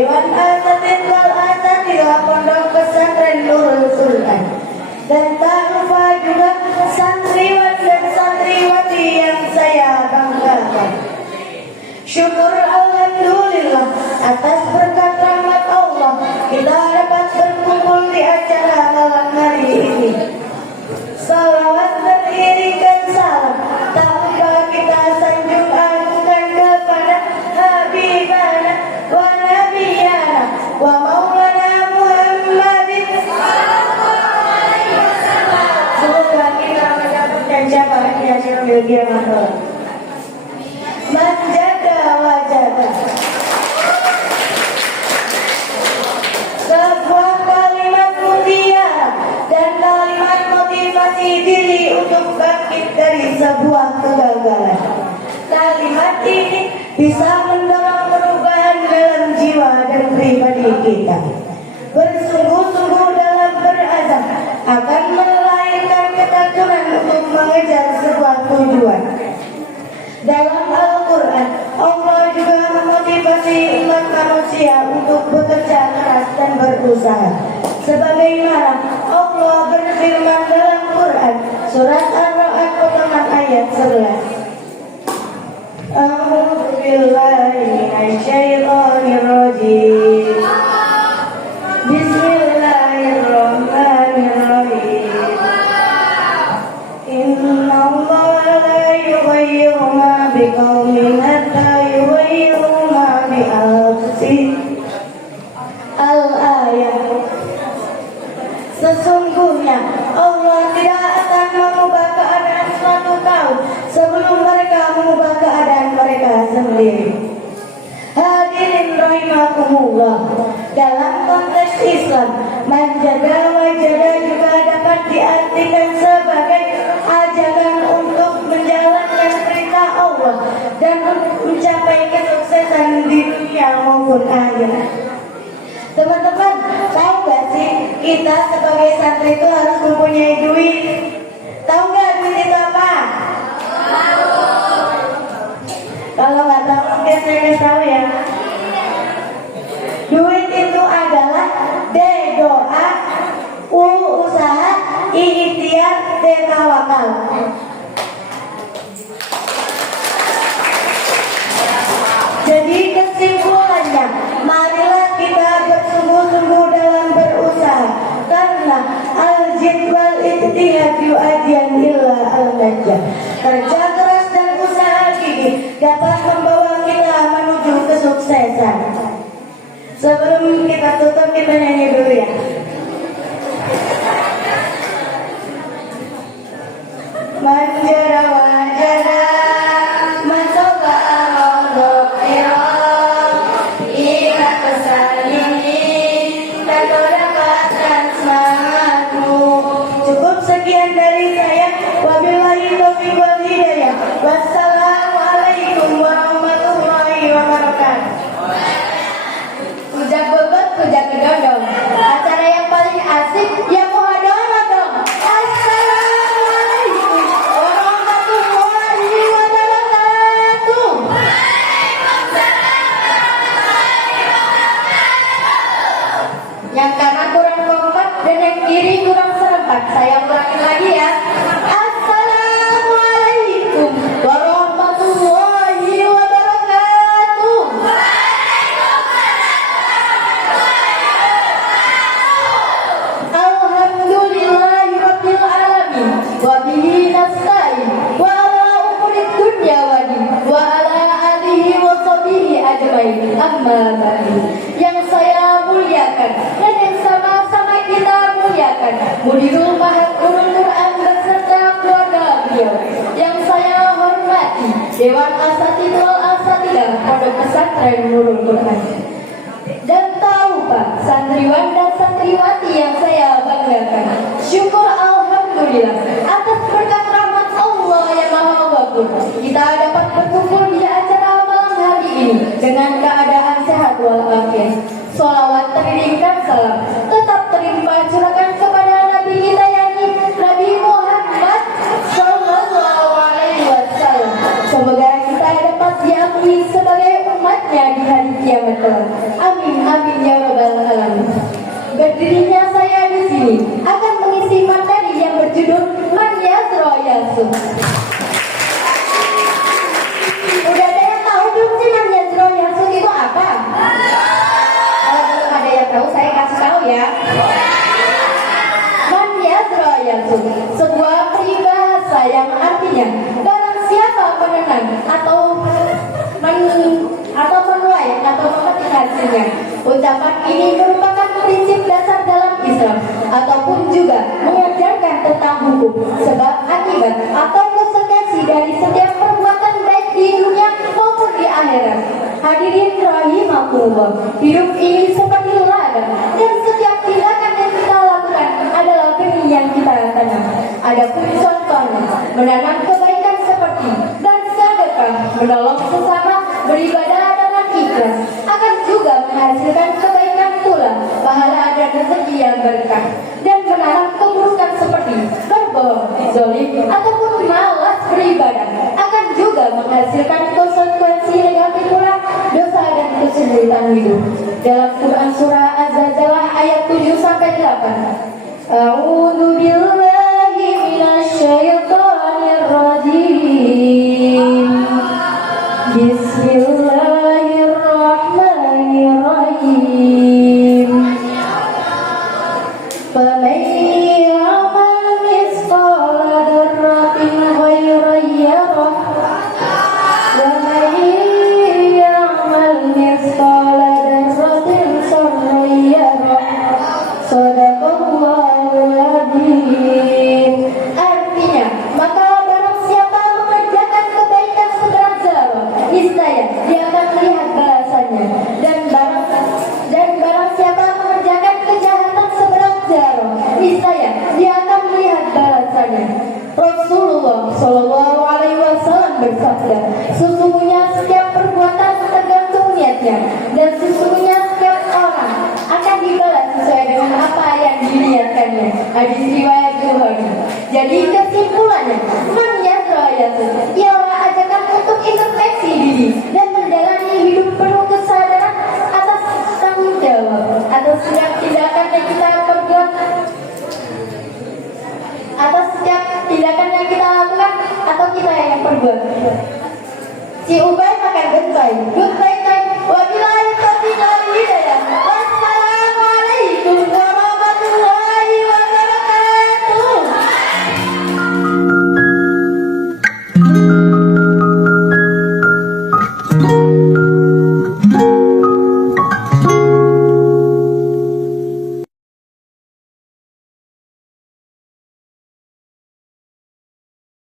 Dewan Asatid wal Asatidah Pondok Pesantren Nurul Quran. Dan tak lupa juga santriwan dan santriwati yang saya banggakan. Syukur alhamdulillah atas berkat rahmat Allah kita dapat berkumpul di acara malam hari ini. Salawat beriringan salam tak lupa kita sanjung agungkan kepada Habibana wa Nabiyana wa Maulana Muhammadin. Semoga kita mendapatkan syafaatnya sambil dia mahal. Menjaga wajah. Sebuah kalimat mutiara dan kalimat motivasi diri untuk bangkit dari sebuah kegagalan. Kalimat ini bisa mendorong perubahan dalam jiwa dan pribadi kita. Bersungguh-sungguh dalam berazam akan melahirkan ketekunan untuk mengejar sebuah tujuan. Dalam Al-Quran, Allah juga memotivasi umat manusia untuk bekerja keras dan berusaha. Sebagaimana Allah berfirman dalam Quran, surat Ar-Ra'd potongan ayat 11. A'udzu billahi minasyaitonir rajim. Bismillahirrahmanirrahim. Inna Allah la yughayyiru ma biqaumin hatta yughayyiru ma bi anfusihim. Al-ayat. Sesungguhnya Allah tidak akan mengubah keadaan suatu kaum sebelum mereka mengubah keadaan mereka sendiri. Hadirin rahimakumullah, dalam konteks Islam, menjaga wajah juga dapat diartikan sebagai ajakan untuk menjalankan perintah Allah dan untuk mencapai kesuksesan di dunia maupun akhirat. Teman-teman, tahu gak sih kita sebagai santri itu harus mempunyai duit? Tahu gak duit itu apa? Kalau nggak tahu mungkin saya kasih tahu ya. Duit itu adalah D doa, U usaha, I ikhtiar, T tawakal. Jadi kesimpulannya, marilah kita bersungguh-sungguh dalam berusaha, karena al-jid wal ijtihad yu'adiyan illa al-najah. Kerja keras dan usaha gigih dapat membawa kita menuju kesuksesan. Sebelum kita tutup, kita nyanyi dulu ya. Manjara wajara mencoba untuk ingat pesan ini dan kau dapatkan semangatmu. Cukup sekian dari saya. Wabillahi taufiq wal hidayah. Wassalamualaikum warahmatullahi wabarakatuh. Kujak bebek, kujak gedodong. Acara yang paling asik yang muhadharah dong. Assalamualaikum warahmatullahi wabarakatuh. Yang kanan kurang kompak dan yang kiri kurang serempak. Saya ulangi lagi ya. Assalamualaikum warahmatullahi wabarakatuh. Alhamdulillahirabbil alamin wa bihi nasta'in wa ala umuri dunya wa ala alihi wa sahbihi ajmain. Amma ba'du. Yang saya muliakan dan yang sama-sama kita muliakan Mudirul Mahad Nurul Quran beserta keluarga beliau. Yang saya hormati Dewan Asatid wal Asatidah Pondok Pesantren Nurul Quran. Dan tak lupa santriwan dan santriwati yang saya banggakan. Syukur alhamdulillah atas berkat rahmat Allah yang Maha Ghafur, kita dapat berkumpul di acara malam hari ini dengan keadaan sehat walafiat. Sholawat teriringkan salam tetap terlimpah curahkan kepada Nabi kita yakni Nabi Muhammad Sallallahu Alaihi Wasallam. Semoga kita dapat diakui sebagai umatnya di hari kiamat kelak. Amin. Yasun? Udah ada yang tahu belum sih Man Yazro Yasun itu apa? Kalau belum ada yang tahu, saya kasih tahu ya. Man Yazro Yasun, sebuah peribahasa yang artinya barang siapa menenang atau menuai atau memetik hasilnya. Ucapan ini merupakan prinsip dasar dalam Islam ataupun juga mengajarkan tentang hukum, sebab akibat atau konsekuensi dari setiap perbuatan baik di dunia maupun di akhirat. Hadirin rahimakumullah, hidup ini seperti ladang dan setiap tindakan yang kita lakukan adalah benih yang kita tanam. Adapun contohnya menanam kebaikan seperti dan sedekah, menolong sesama, beribadah dengan ikhlas akan juga menghasilkan kebaikan pula, pahala dan rezeki yang berkah. Dan menanam keburukan seperti berbohong, zalim ataupun malas beribadah akan juga menghasilkan konsekuensi negatif pula, dosa dan kesulitan hidup. Dalam Quran surah Az-Zalzalah ayat 7 sampai 8. A'udzu billahi minasyaitonir rajim. Bismillahirrahmanirrahim. Faman ya'mal mithqala dzarratin khairan yarah wa man ya'mal mithqala dzarratin sharran yarah. Shadaqallahul adzim. Artinya, maka barang siapa mengerjakan kebaikan seberat zarah, niscaya dia akan melihat balasannya. Dan barang siapa mengerjakan kejahatan seberat zarah, niscaya dia akan melihat balasannya. Rasulullah Shallallahu Alaihi Wasallam bersabda, sesungguhnya setiap perbuatan tergantung niatnya, dan sesungguhnya setiap orang akan dibalas sesuai dengan apa yang diniatkannya. Hadis riwayat Bukhari. Jadi kesimpulannya, Man Yazro Yasun ialah ajakan untuk introspeksi diri dan menjalani hidup penuh kesadaran atas tanggung jawab atas setiap tindakan yang kita perbuat, atas setiap tindakan yang kita lakukan atau kita yang perbuat. Si Ubay makan gentay,